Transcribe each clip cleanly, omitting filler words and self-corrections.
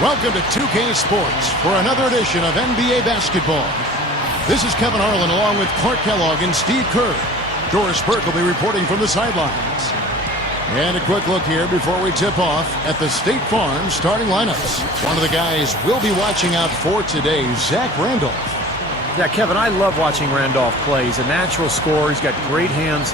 Welcome to 2K Sports for another edition of NBA basketball. This is Kevin Harlan along with Clark Kellogg and Steve Kerr. Doris Burke will be reporting from the sidelines. And a quick look here before we tip off at the State Farm starting lineups. One of the guys we'll be watching out for today, Zach Randolph. Yeah, Kevin, I love watching Randolph play. He's a natural scorer. He's got great hands.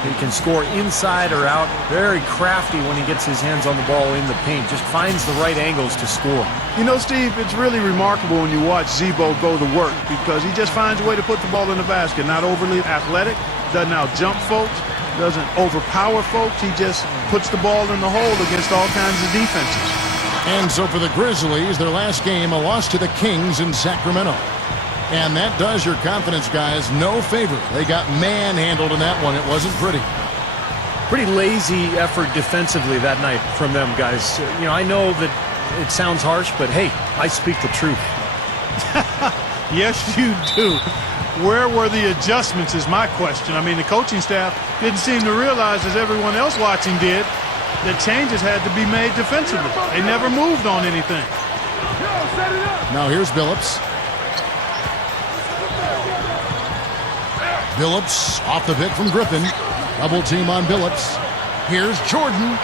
He can score inside or out. Very crafty when he gets his hands on the ball in the paint. Just finds the right angles to score. You know, Steve, it's really remarkable when you watch Zebo go to work because he just finds a way to put the ball in the basket. Not overly athletic, doesn't out-jump folks, doesn't overpower folks. He just puts the ball in the hole against all kinds of defenses. And so for the Grizzlies, their last game, a loss to the Kings in Sacramento. And that does your confidence guys no favor. They got manhandled in that one. It wasn't pretty. Pretty lazy effort defensively that night from them, guys. You know, I know that it sounds harsh, but hey, I speak the truth. Yes, you do. Where were the adjustments is my question. I mean, the coaching staff didn't seem to realize, as everyone else watching did, that changes had to be made defensively. They never moved on anything. Now here's Billups. Billups off the pick from Griffin. Double team on Billups. Here's Jordan.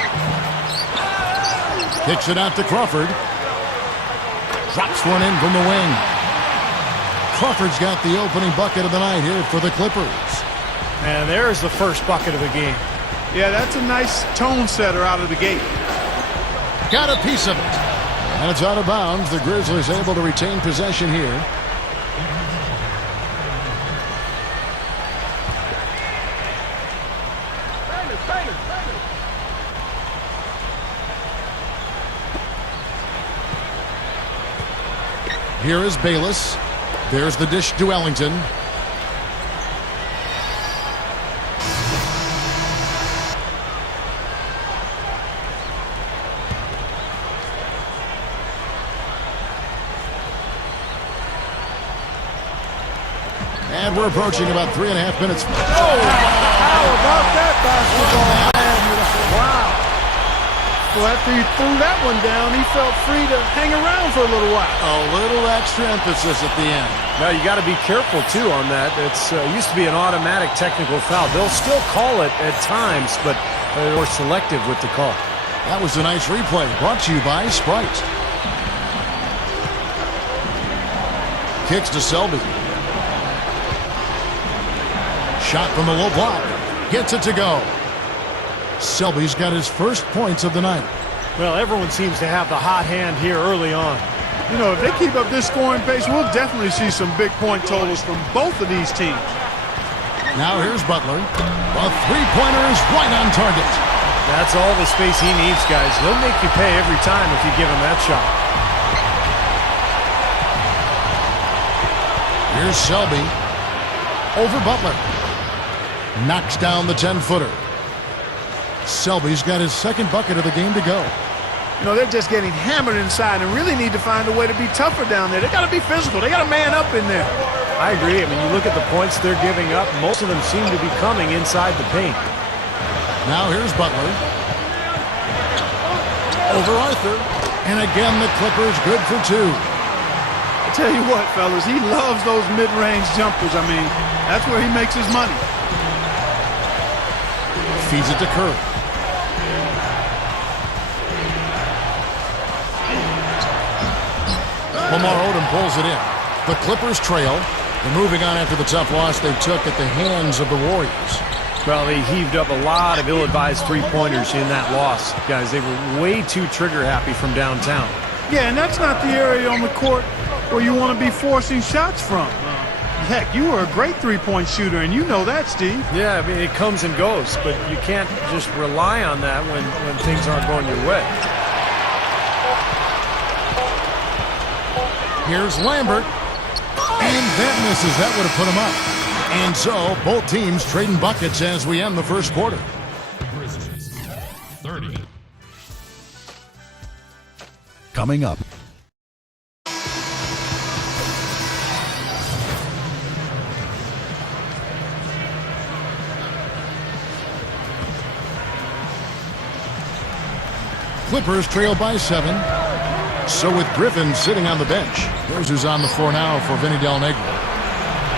Kicks it out to Crawford. Drops one in from the wing. Crawford's got the opening bucket of the night here for the Clippers. And there's the first bucket of the game. Yeah, that's a nice tone setter out of the gate. Got a piece of it. And it's out of bounds. The Grizzlies able to retain possession here. Here is Bayless. There's the dish to Ellington. And we're approaching about 3.5 minutes. Oh, how about that basketball? Wow. Well, after he threw that one down, he felt free to hang around for a little while. A little extra emphasis at the end. Now, you got to be careful, too, on that. It's used to be an automatic technical foul. They'll still call it at times, but they're more selective with the call. That was a nice replay brought to you by Sprite. Kicks to Selby. Shot from the low block. Gets it to go. Selby's got his first points of the night. Well, everyone seems to have the hot hand here early on. You know, if they keep up this scoring pace, we'll definitely see some big point totals from both of these teams. Now here's Butler. A three-pointer is right on target. That's all the space he needs, guys. He'll make you pay every time if you give him that shot. Here's Selby. Over Butler. Knocks down the 10-footer. Selby's got his second bucket of the game to go. You know, they're just getting hammered inside and really need to find a way to be tougher down there. They got to be physical. They got to man up in there. I agree. I mean, you look at the points they're giving up. Most of them seem to be coming inside the paint. Now here's Butler. Over Arthur. And again, the Clippers good for two. I tell you what, fellas, he loves those mid-range jumpers. I mean, that's where he makes his money. Feeds it to Kerr. Lamar Odom pulls it in. The Clippers trail. They're moving on after the tough loss they took at the hands of the Warriors. Well, they heaved up a lot of ill-advised three-pointers in that loss. Guys, they were way too trigger-happy from downtown. Yeah, and that's not the area on the court where you want to be forcing shots from. Heck, you were a great three-point shooter, and you know that, Steve. Yeah, I mean, it comes and goes, but you can't just rely on that when things aren't going your way. Here's Lambert. And that misses. That would have put him up. And so, both teams trading buckets as we end the first quarter. 30. Coming up. Clippers trail by 7. So with Griffin sitting on the bench, here's who's on the floor now for Vinny Del Negro.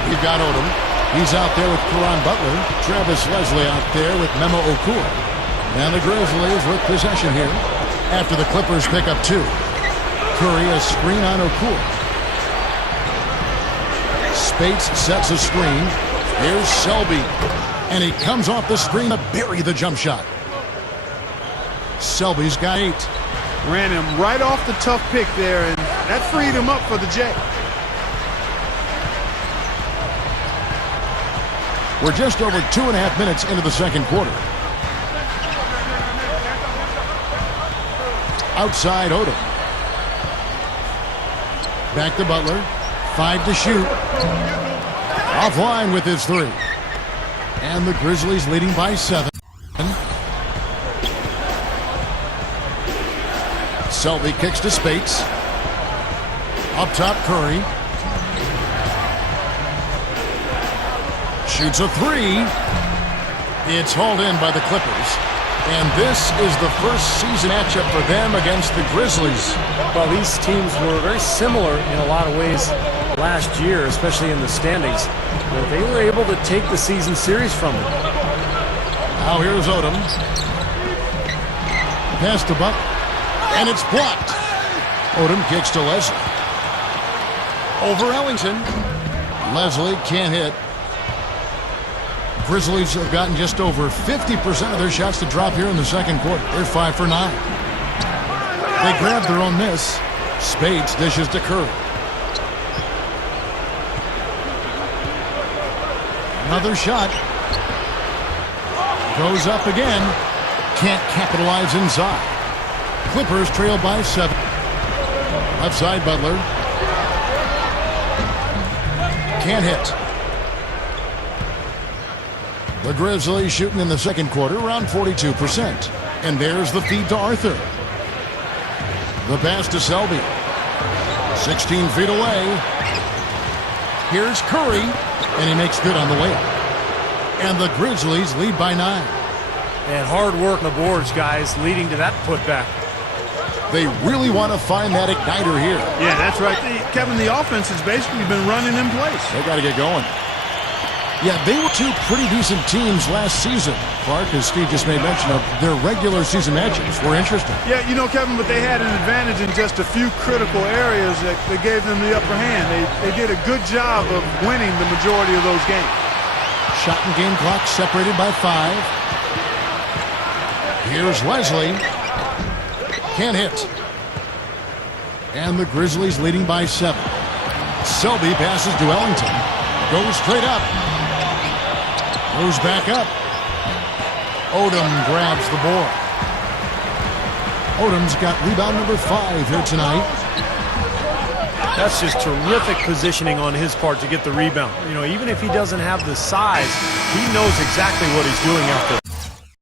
We've got Odom. He's out there with Caron Butler. Travis Leslie out there with Memo Okur. And the Grizzlies with possession here after the Clippers pick up 2. Curry a screen on Okur. Spates sets a screen. Here's Selby. And he comes off the screen to bury the jump shot. Selby's got 8. Ran him right off the tough pick there, and that freed him up for the J. We're just over 2.5 minutes into the second quarter. Outside Odom. Back to Butler. 5 to shoot. Offline with his 3. And the Grizzlies leading by 7. Selby kicks to Spates. Up top, Curry. Shoots a 3. It's hauled in by the Clippers. And this is the first season matchup for them against the Grizzlies. Well, these teams were very similar in a lot of ways last year, especially in the standings. But they were able to take the season series from them. Now here's Odom. Pass to Buck. And it's blocked. Odom kicks to Leslie. Over Ellington. Leslie can't hit. Grizzlies have gotten just over 50% of their shots to drop here in the second quarter. They're 5 for 9. They grab their own miss. Spates dishes to Curry. Another shot. Goes up again. Can't capitalize inside. Clippers trail by 7. Left side, Butler. Can't hit. The Grizzlies shooting in the second quarter around 42%. And there's the feed to Arthur. The pass to Selby. 16 feet away. Here's Curry. And he makes good on the layup. And the Grizzlies lead by 9. And hard work on the boards, guys, leading to that putback. They really want to find that igniter here. Yeah, that's right. Kevin, the offense has basically been running in place. They got to get going. Yeah, they were 2 pretty decent teams last season. Clark, as Steve just made mention of, their regular season matchups were interesting. Yeah, you know, Kevin, but they had an advantage in just a few critical areas that gave them the upper hand. They did a good job of winning the majority of those games. Shot and game clock separated by 5. Here's Leslie. Can't hit. And the Grizzlies leading by 7. Selby passes to Ellington. Goes straight up. Goes back up. Odom grabs the board. Odom's got rebound number 5 here tonight. That's just terrific positioning on his part to get the rebound. You know, even if he doesn't have the size, he knows exactly what he's doing out there.